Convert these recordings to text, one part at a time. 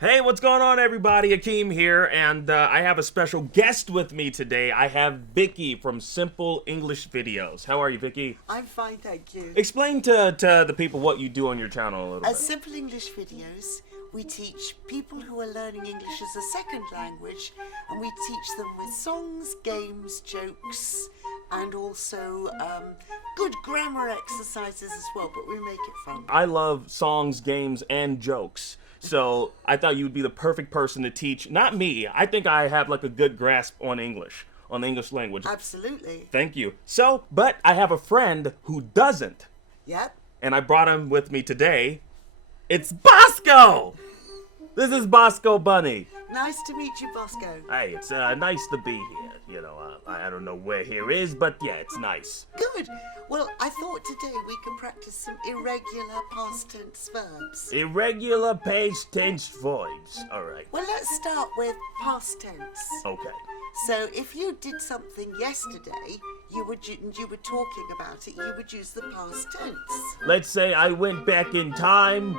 Hey, what's going on, everybody? Akeem here, and I have a special guest with me today. I have Vicki from Simple English Videos. How are you, Vicki? I'm fine, thank you. Explain to the people what you do on your channel a little bit. As Simple English Videos, we teach people who are learning English as a second language, and we teach them with songs, games, jokes, and also good grammar exercises as well, but we make it fun. I love songs, games, and jokes. So I thought you would be the perfect person to teach. Not me. I think I have like a good grasp on English, on the English language. Absolutely. Thank you. So, but I have a friend who doesn't. Yep. And I brought him with me today. It's Bosco! This is Bosco Bunny. Nice to meet you, Bosco. Hey, it's nice to be here. You know, I don't know where here is, but yeah, it's nice. Good. Well, I thought today we could practice some irregular past tense verbs. Irregular past tense verbs. All right. Well, let's start with past tense. Okay. So if you did something yesterday, you were talking about it, you would use the past tense. Let's say I went back in time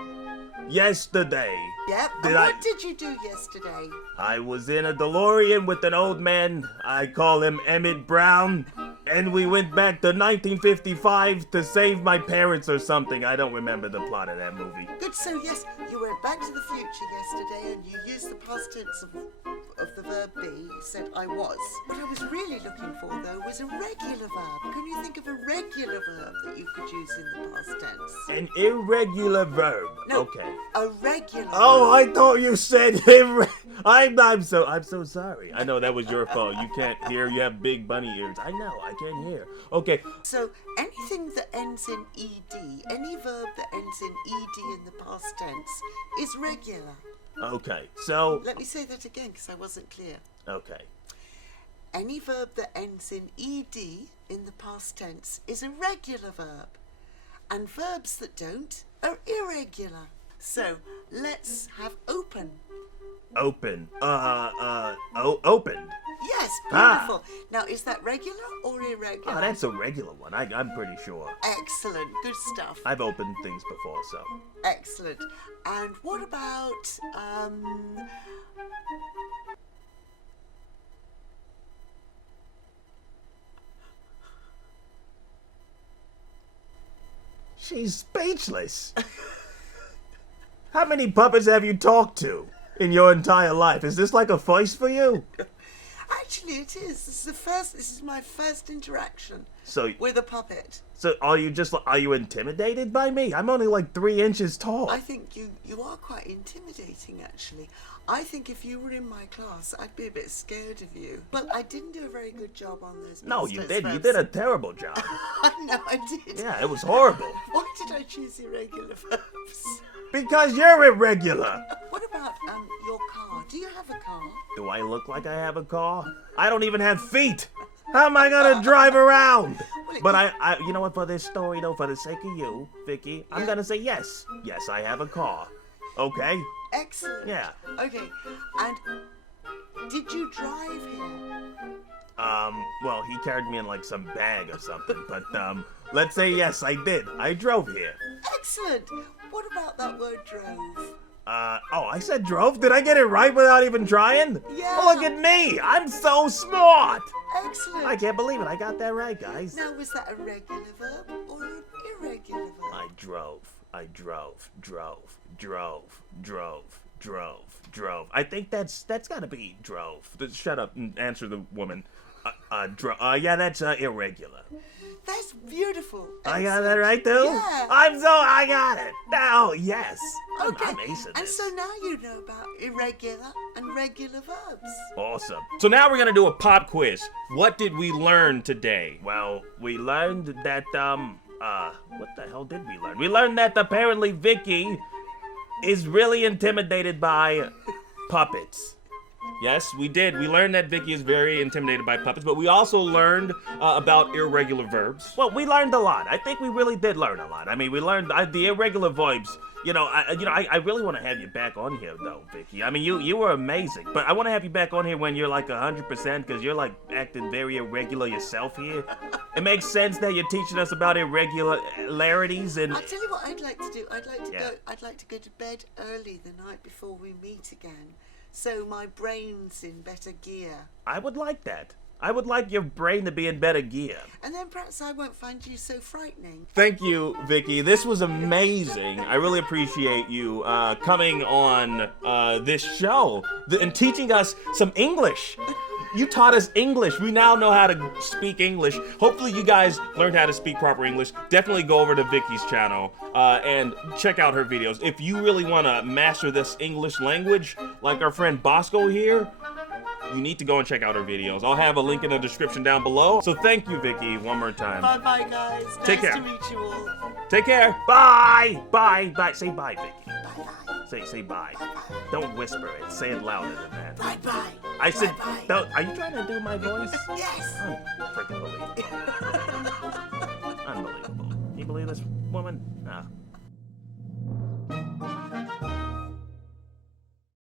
yesterday. Yep. And what did you do yesterday? I was in a DeLorean with an old man. I call him Emmett Brown. And we went back to 1955 to save my parents or something. I don't remember the plot of that movie. Good. So yes, you went back to the future yesterday and you used the past tense of the verb be. You said I was. What I was really looking for though was a regular verb. Can you think of a regular verb that you could use in the past tense? An irregular verb. No, okay. A regular Oh, verb. I thought you said I'm so sorry. I know that was your fault. You can't hear. You have big bunny ears. I know. I can't hear. Okay. So anything that ends in ed, any verb that ends in ed in the past tense is regular. Okay. So. Let me say that again because I wasn't clear. Okay. Any verb that ends in ed in the past tense is a regular verb, and verbs that don't are irregular. So let's have open. Open. Opened. Yes, beautiful. Now, is that regular or irregular? Oh, that's a regular one. I'm pretty sure. Excellent. Good stuff. I've opened things before, so. Excellent. And what about She's speechless. How many puppets have you talked to in your entire life? Is this like a first for you? Actually, it is. This is my first interaction with a puppet. So are you intimidated by me? I'm only like 3 inches tall. I think you are quite intimidating, actually. I think if you were in my class, I'd be a bit scared of you. Well, I didn't do a very good job on those. No, you did. You did a terrible job. I know I did. Yeah, it was horrible. Why did I choose irregular verbs? Because you're irregular. What about your car? Do you have a car? Do I look like I have a car? I don't even have feet. How am I gonna drive around? But I you know what, for this story though, for the sake of you, Vicki, I'm gonna say yes. Yes, I have a car. Okay? Excellent. Yeah. Okay. And did you drive here? Well, he carried me in like some bag or something, but let's say yes, I did. I drove here. Excellent. What about that word drove? Oh, I said drove? Did I get it right without even trying? Yeah. Oh, look at me! I'm so smart! Excellent. I can't believe it. I got that right, guys. Now, was that a regular verb or an irregular verb? I drove. I think that's gotta be drove. Shut up and answer the woman. Yeah, that's irregular. That's beautiful. I got that right too? Yeah. I got it. Oh, yes. Okay. I'm acing And this. so now you know about irregular and regular verbs. Awesome. So now we're gonna do a pop quiz. What did we learn today? Well, we learned that, what the hell did we learn? We learned that apparently Vicki is really intimidated by puppets. Yes, we did. We learned that Vicki is very intimidated by puppets, but we also learned about irregular verbs. Well, we learned a lot. I think we really did learn a lot. I mean, we learned the irregular verbs. I really want to have you back on here, though, Vicki. I mean, you were amazing, but I want to have you back on here when you're like 100%, because you're like acting very irregular yourself here. It makes sense that you're teaching us about irregularities and. I'll tell you what I'd like to do. I'd like to go to bed early the night before we meet again, so my brain's in better gear. I would like that. I would like your brain to be in better gear. And then perhaps I won't find you so frightening. Thank you, Vicki. This was amazing. I really appreciate you coming on this show and teaching us some English. You taught us English. We now know how to speak English. Hopefully you guys learned how to speak proper English. Definitely go over to Vicki's channel and check out her videos. If you really want to master this English language, like our friend Bosco here, you need to go and check out her videos. I'll have a link in the description down below. So thank you, Vicki, one more time. Bye-bye, guys. Take Nice care. to meet you all. Take care. Bye. Bye. Bye. Say bye, Vicki. Bye-bye. Say bye. Bye-bye. Don't whisper it. Say it louder than that. Bye-bye. I said, Bye-bye. don't. Are you trying to do my voice? Yes. Freaking believable. Unbelievable. Can you believe this woman? Ah.